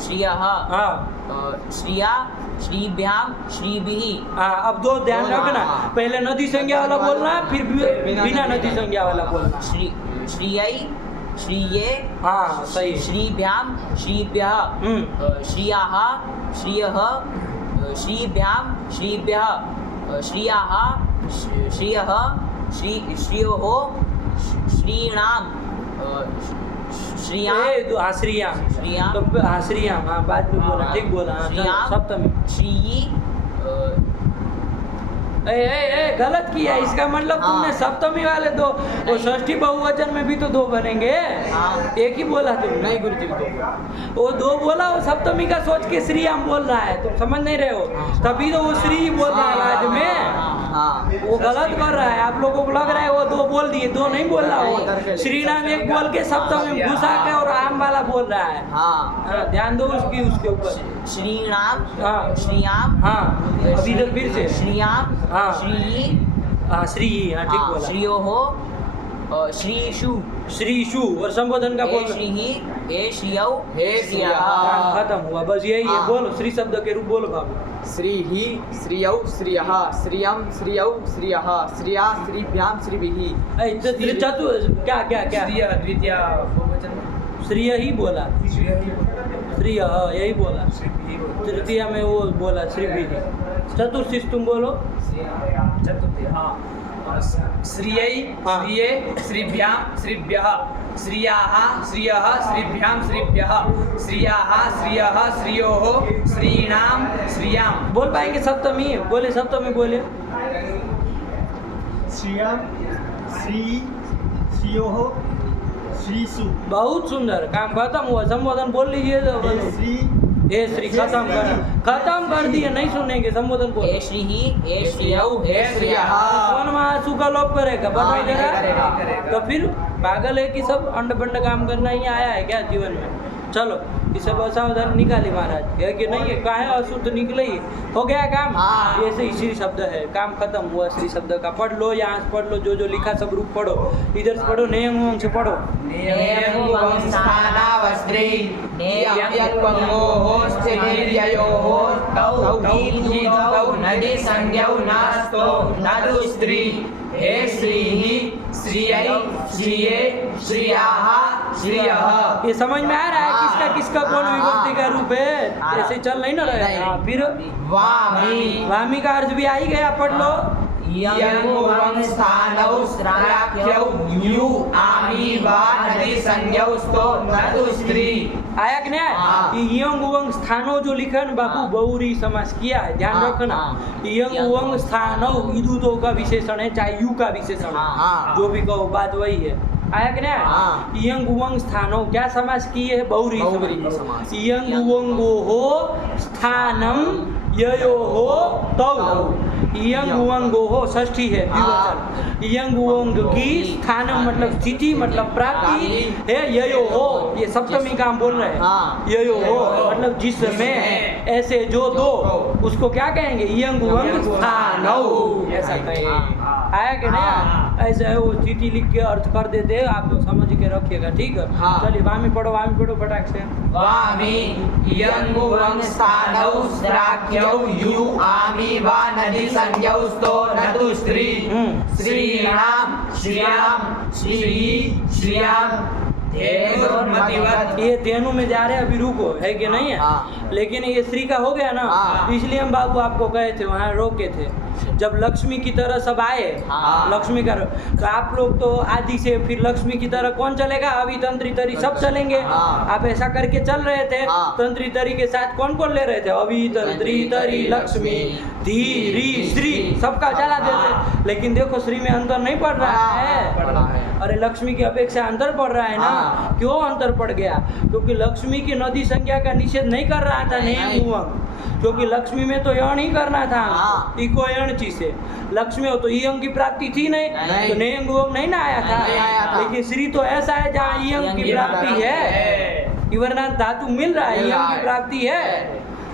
श्रियः, हाँ श्रिया, श्रीभ्याम, श्रीभिः। हाँ अब दो ध्यान रखना, पहले नदी संज्ञा वाला बोलना, फिर बिना नदी संज्ञा वाला बोलना, श्रियै, श्रिये, हाँ सही, श्रीभ्याम, श्रीभ्यः, श्रियाः, श्रियः, श्रीभ्याम, श्रीभ्यः, श्रियाः, श्रियः, श्रियोः, श्रीणाम, श्रियाम, श्रियाम, तो श्रियाम, हाँ बाद में बोला, ठीक बोला, सप्तमी, श्री, गलत किया, इसका मतलब तुमने सप्तमी वाले दो, वो षष्ठी बहुवचन में भी तो 2 बनेंगे, एक ही बोला तुमने, नहीं गुरुजी, वो 2 बोला, वो सप्तमी का सोच के श्रीयाम बोल रहा है, तुम समझ नहीं रहे हो, तभी तो वो श्री बोल रहा है बाद में, वो गलत कर रहा है, आप लोगों को लग रहा है वो 2 बोल दिए, 2 नहीं बोल रहा हो, श्री नाम एक बोल के सप्तमी में घुसा के और आम वाला बोल रहा है, ध्यान दो उसके ऊपर, श्रीणाम, हाँ श्रीयाम, हाँ अभी इधर फिर से श्रीयाम, हाँ श्री, हाँ श्री, हाँ ठीक बोला, श्रियोः, श्रीषु, श्रीषु, और संबोधन का बोल, श्रीः, हे श्रियौ हे श्रियः। काम खत्म हुआ, बस यही है। हाँ। बोलो श्री शब्द के रूप बोलो बाबू। श्री ही श्रियौ श्रियः श्रियं श्रियौ श्रियः श्रिया श्रीभ्यां श्रीभिः। चतु क्या क्या क्या श्रिय द्वितीय बहुवचन श्रीय ही बोला, श्रीय यही बोला। तृतीय में वो बोला श्री भी। चतुर्थी तुम बोलो। चतुर्थी हाँ श्रियै हाँ। श्रिये श्रीभ्यां श्रीभ्यः श्रियाः श्रियः श्रीभ्यां श्रीभ्यः श्रियाः श्रियः श्रियोः श्रीणां श्रियां। बोल पाएंगे सप्तमी? बोले सप्तमी बोले। श्रियं श्री श्रियोः श्रीसु बहुत सुंदर, काम खत्म हुआ। संबोधन बोल लीजिए। श्री हे श्री खत्म कर दिए, नहीं सुनेंगे। संबोधन बोल। हे श्रीः हे श्रियौ हे श्रियः। कौन महासु का लोप करेगा? बता नहीं करेगा। तो फिर पागल है कि सब अंड बंड काम करना ही आया है क्या जीवन में? चलो ये सब असावधान निकाली महाराज, है कि नहीं है? काहे अशुद्ध निकले ही हो गया काम। हाँ। ये से श्री शब्द है, काम खत्म हुआ श्री शब्द का। पढ़ लो, यहाँ से पढ़ लो, जो जो लिखा सब रूप पढ़ो। इधर से पढ़ो, नेयंग से पढ़ो। स्थानावस्त्री नेयंगोः स्थितिर्ययोः तौ कीलुतौ नदी संज्ञौ नास्तो नदु स्त्री। हे श्रीः श्रियै श्रिये श्रियाः श्रियः। ये समझ में आ रहा है किसका किसका कौन विभक्ति का रूप है? ऐसे चल नहीं ना रहे। हाँ, फिर वामी वामी का अर्थ भी आ ही गया, पढ़ लो। यंगुवं स्थानौ स्त्राख्यौ यु आमी वा नदी संज्ञौ स्तो नदु स्त्री। आया कि नहीं? हाँ। ये यंग उवंग स्थानो जो लिखा है ना बाबू, हाँ। बहुरी समास किया है, ध्यान हाँ, रखना। हाँ। यंग उवंग स्थानो इदुतो का विशेषण है, चाहे यू का विशेषण है, हाँ। जो भी कहो बात वही है। आया कि नहीं? हाँ। यंग उवंग स्थानो क्या समास किए है? बहुरी बहुव्रीहि समास। यंग उवंगो हो स्थानम ययो हो तौ। यंग उवंगो हो षष्ठी है, द्विवचन। यंग उवंग की स्थानम मतलब स्थिति मतलब प्राप्ति है, ययो हो ये सप्तमी का हम बोल रहे हैं। हाँ। ययो हो मतलब जिसमें ऐसे जो दो, उसको क्या कहेंगे? यंग उवंग स्थानौ, ऐसा कहेंगे। आया कि नहीं? ऐसा है, वो स्थिति लिख के अर्थ कर देते हैं, आप लोग समझ के रखिएगा, ठीक है? हाँ। चलिए वामी पढ़ो फटाक से। वामी यंगुवं स्थानौ स्त्राख्यौ यु आमी वा नदी संज्ञौ स्तो नदु स्त्री। श्रीणां श्रियां श्री श्रियां धेनुर्मतिवत्। ये धेनु में जा रहे हैं, अभी रुको, है कि नहीं है? हाँ। लेकिन ये श्री का हो गया ना, हाँ। इसलिए हम बाबू आपको कहे थे, वहाँ रोके थे। जब लक्ष्मी की तरह सब आए, हाँ। लक्ष्मी का, तो आप लोग तो आदि से फिर लक्ष्मी की तरह कौन चलेगा? अभी तंत्री तरी सब चलेंगे। हाँ। आप ऐसा करके चल रहे थे। हाँ। तंत्री तरी के साथ कौन कौन ले रहे थे? अभी तंत्री तरी लक्ष्मी धीरी श्री सबका चला देते। लेकिन देखो श्री में अंतर नहीं पड़ रहा है। पड़ा है। अरे लक्ष्मी की अपेक्षा अंतर पड़ रहा है ना। हाँ। क्यों अंतर पड़ गया? क्योंकि लक्ष्मी की नदी संख्या का निषेध नहीं कर रहा था नेयंग उवंग, क्योंकि लक्ष्मी में तो यण ही करना था। हाँ। इको यण ची से लक्ष्मी हो तो ईयंग की प्राप्ति थी नहीं, नहीं। तो नेयंग उवंग नहीं ना आया था। नहीं आया था। लेकिन श्री तो ऐसा है जहाँ ईयंग की प्राप्ति है, इवरनाथ धातु मिल रहा है, मिल रहा ईयंग की है। प्राप्ति है,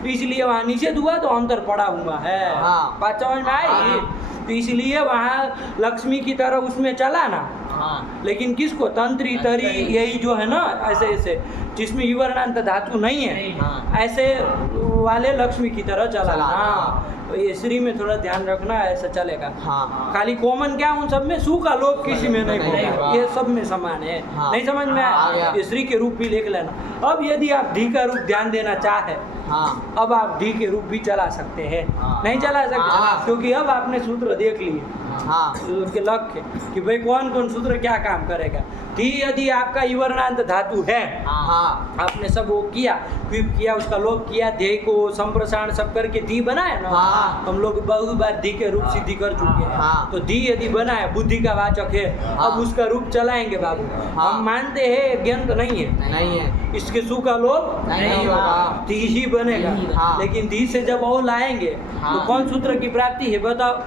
इसलिए वहाँ निषेध हुआ तो अंतर पड़ा हुआ है। हाँ। बात समझ में आई? हाँ। तो इसलिए वहाँ लक्ष्मी की तरह उसमें चला ना। हाँ। लेकिन किसको? तंत्री तरी यही जो है ना, ऐसे ऐसे जिसमें युवर्णांत धातु नहीं है, हाँ। ऐसे वाले लक्ष्मी की तरह चला। चला, हाँ, तो ये श्री में थोड़ा ध्यान रखना, ऐसा चलेगा। हाँ। खाली कॉमन क्या उन सब में? सु का लोप किसी में नहीं नहीं होगा, होगा। ये सब में समान है। हाँ। नहीं समझ में आ आया? गया। ये श्री के रूप भी लिख लेना। अब यदि आप धी का रूप ध्यान देना चाहे, हाँ। अब आप धी के रूप भी चला सकते हैं। हाँ। नहीं चला सकते हाँ। क्योंकि अब आपने सूत्र देख लिए हाँ। के लक्ष्य कि भाई कौन कौन सूत्र क्या काम करेगा। धी यदि आपका युवर्णांत धातु है, हाँ। आपने सब वो किया, क्विप किया, उसका लोप किया, ध्येय को संप्रसारण सब करके धी बनाया ना। हाँ। हम लोग बहुत बार धी के रूप सिद्धि कर चुके हैं। हाँ। तो धी यदि बना है, बुद्धि का वाचक है, हाँ। अब उसका रूप चलाएंगे बाबू। हाँ। हम मानते हैं ज्ञान नहीं है, नहीं है। इसके सु का लोप नहीं होगा। धी ही बनेगा। हाँ। लेकिन धी से जब और लाएंगे हाँ। तो कौन सूत्र की प्राप्ति है बताओ?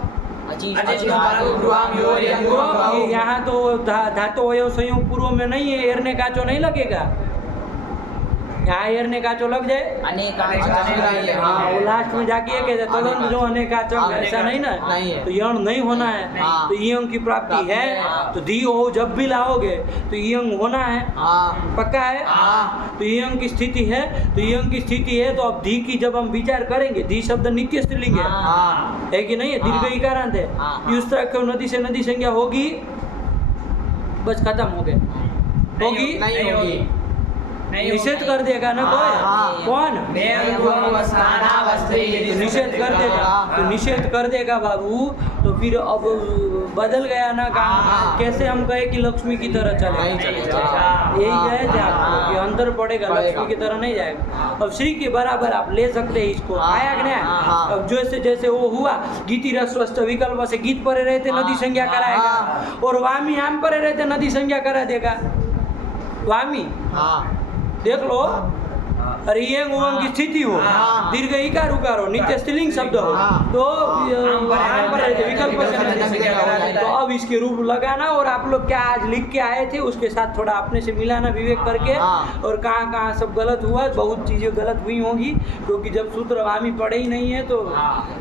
ये यहाँ तो धातु अवयव संयोग पूर्व में नहीं है, एरने काचो नहीं लगेगा। यहाँ हेरने काचो लग जाए हाँ वो लास्ट में जाके ये कहते तदंत जो अनेक काचो ऐसा नहीं ना नहीं है। तो यण नहीं होना है हाँ। तो यंग की प्राप्ति है हाँ। तो धी हो जब भी लाओगे तो यंग होना है हाँ पक्का है हाँ तो यंग की स्थिति है तो यंग की स्थिति है तो अब धी की जब हम विचार करेंगे धी शब्द नित्य स्त्रीलिंग है हाँ है कि नहीं है दीर्घ इकारांत है हाँ। उस तरह की नदी से नदी संज्ञा होगी बस खत्म हो गए होगी नहीं होगी निषेध कर देगा ना कोई हाँ। कौन स्थानावस्थी निषेध कर देगा तो निषेध कर देगा बाबू तो फिर अब बदल गया ना काम हाँ। कैसे हम कहे कि लक्ष्मी की तरह नहीं चले चलेगा। यही है ध्यान हाँ। कि अंदर पड़ेगा लक्ष्मी की तरह नहीं जाएगा अब श्री के बराबर आप ले सकते हैं इसको हाँ। आया कि नहीं हाँ। अब जैसे जैसे वो हुआ गीति रस्वस्त विकल्प से गीत परे रहते नदी संज्ञा कराएगा और वामी आम परे रहते नदी संज्ञा करा देगा वामी हाँ देख लो अरे ये उमंग की स्थिति हो हाँ। दीर्घ इकार उकार हो नित्य स्त्रीलिंग शब्द हो हाँ। तो आम पर रहते विकल्प से नदी संज्ञा कराएगा। तो अब इसके रूप लगाना और आप लोग क्या आज लिख के आए थे उसके साथ थोड़ा अपने से मिलाना विवेक करके हाँ। और कहाँ कहाँ सब गलत हुआ बहुत चीजें गलत हुई होंगी क्योंकि जब सूत्र वामी पढ़े ही नहीं है तो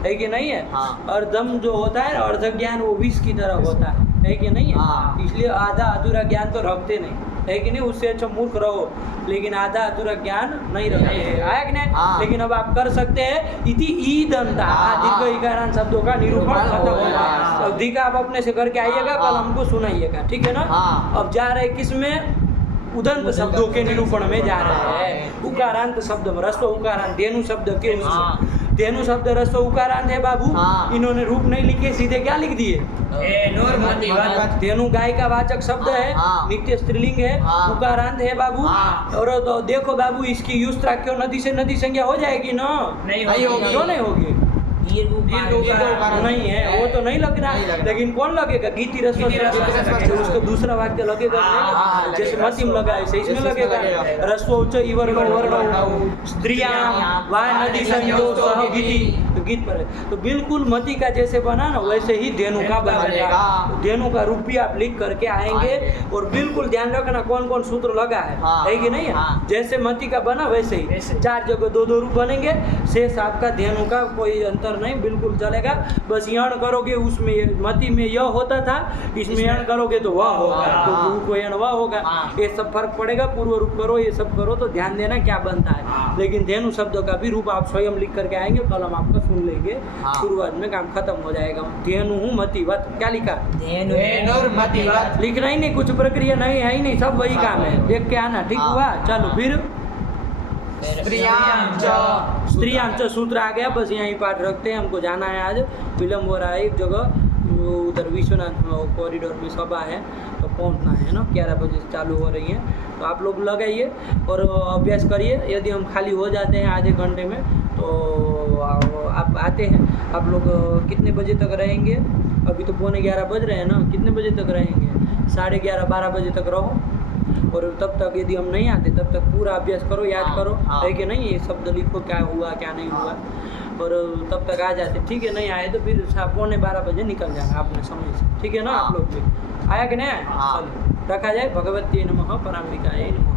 है कि नहीं है हाँ। अर्धम जो होता है अर्ध ज्ञान वो विष की तरह होता है कि नहीं है हाँ। इसलिए आधा अधूरा ज्ञान तो रखते नहीं है कि नहीं उससे अच्छा मूर्ख रहो लेकिन आधा अधूरा ज्ञान नहीं रखते हैं आया कि नहीं हाँ। लेकिन अब आप कर सकते हैं इति ई दंता हाँ। दीर्घ इकारांत शब्दों का निरूपण खत्म होगा हाँ। अब दी का आप अपने से करके आइएगा हाँ। कल हमको सुनाइएगा ठीक है ना हाँ। अब जा रहे किस में उदंत शब्दों के निरूपण में जा रहे हैं उकारांत शब्द में रस्व उकारांत धेनु शब्द के उसमें धेनु शब्द रस्व उकारांत है बाबू हाँ। इन्होंने रूप नहीं लिखे सीधे क्या लिख दिए धेनु गाय का वाचक शब्द है हाँ। नित्य स्त्रीलिंग है हाँ। उकारांत है बाबू हाँ। और तो देखो बाबू इसकी युस्त्राक्यो नदी से नदी संज्ञा हो जाएगी ना नहीं होगी। क्यों नहीं होगी नहीं है वो तो नहीं लगना नहीं लगना। लेकिन कौन लगेगा गीति रस गीति रस उसका दूसरा वाक्य लगेगा हाँ, नहीं? जैसे मतिम लगा ऐसे इसमें इसमें लगेगा लगेगा। रस्वो उच्च इवर्णो वर्णो स्त्रियां वा नदी संयो सह गीति तो गीत पर है तो बिल्कुल मति का जैसे बना ना वैसे ही धेनु का बनेगा बनेगा। धेनु का रूप भी आप लिख करके आएंगे और बिल्कुल ध्यान रखना कौन कौन सूत्र लगा है कि नहीं है हाँ। जैसे मति का बना वैसे ही वैसे। 4 जगह 2 रूप बनेंगे शेष आपका धेनु का कोई अंतर नहीं बिल्कुल चलेगा बस यण करोगे उसमें मति में यह होता था इसमें यण करोगे तो वह होगा हाँ। तो रूप को यण वह होगा हाँ। ये सब फर्क पड़ेगा पूर्व रूप करो ये सब करो तो ध्यान देना क्या बनता है हाँ। लेकिन धेनु शब्द का भी रूप आप स्वयं लिख करके आएंगे कल हम आपका सुन लेंगे हाँ। शुरुआत में काम खत्म हो जाएगा धेनु मतिवत क्या लिखा धेनुर्मतिवत् लिखना ही नहीं कुछ प्रक्रिया नहीं है ही नहीं सब वही काम है देख के आना ठीक हाँ। हुआ चलो फिर स्त्रियां च स्त्रियां च सूत्र आ गया बस यहीं पाठ रखते हैं हमको जाना है आज विलम्ब हो रहा है एक जगह वो उधर विश्वनाथ कॉरिडोर में सभा है तो पहुंचना है ना 11 बजे से चालू हो रही है तो आप लोग लगाइए और अभ्यास करिए यदि हम खाली हो जाते हैं आधे घंटे में तो आप आते हैं आप लोग कितने बजे तक रहेंगे अभी तो 11:15 बज रहे हैं ना कितने बजे तक रहेंगे 11:30 12 बजे तक रहो और तब तक यदि हम नहीं आते तब तक पूरा अभ्यास करो याद हाँ, करो हाँ। है कि नहीं ये शब्द लिखो क्या हुआ क्या नहीं हुआ और तब तक आ जाते ठीक है नहीं आए तो फिर 11:15 बजे निकल जाना आपने समय से ठीक है ना हाँ। आप लोग भी आया कि नहीं हाँ। चलो रखा जाए भगवती नमः पराम्बिकाय नमः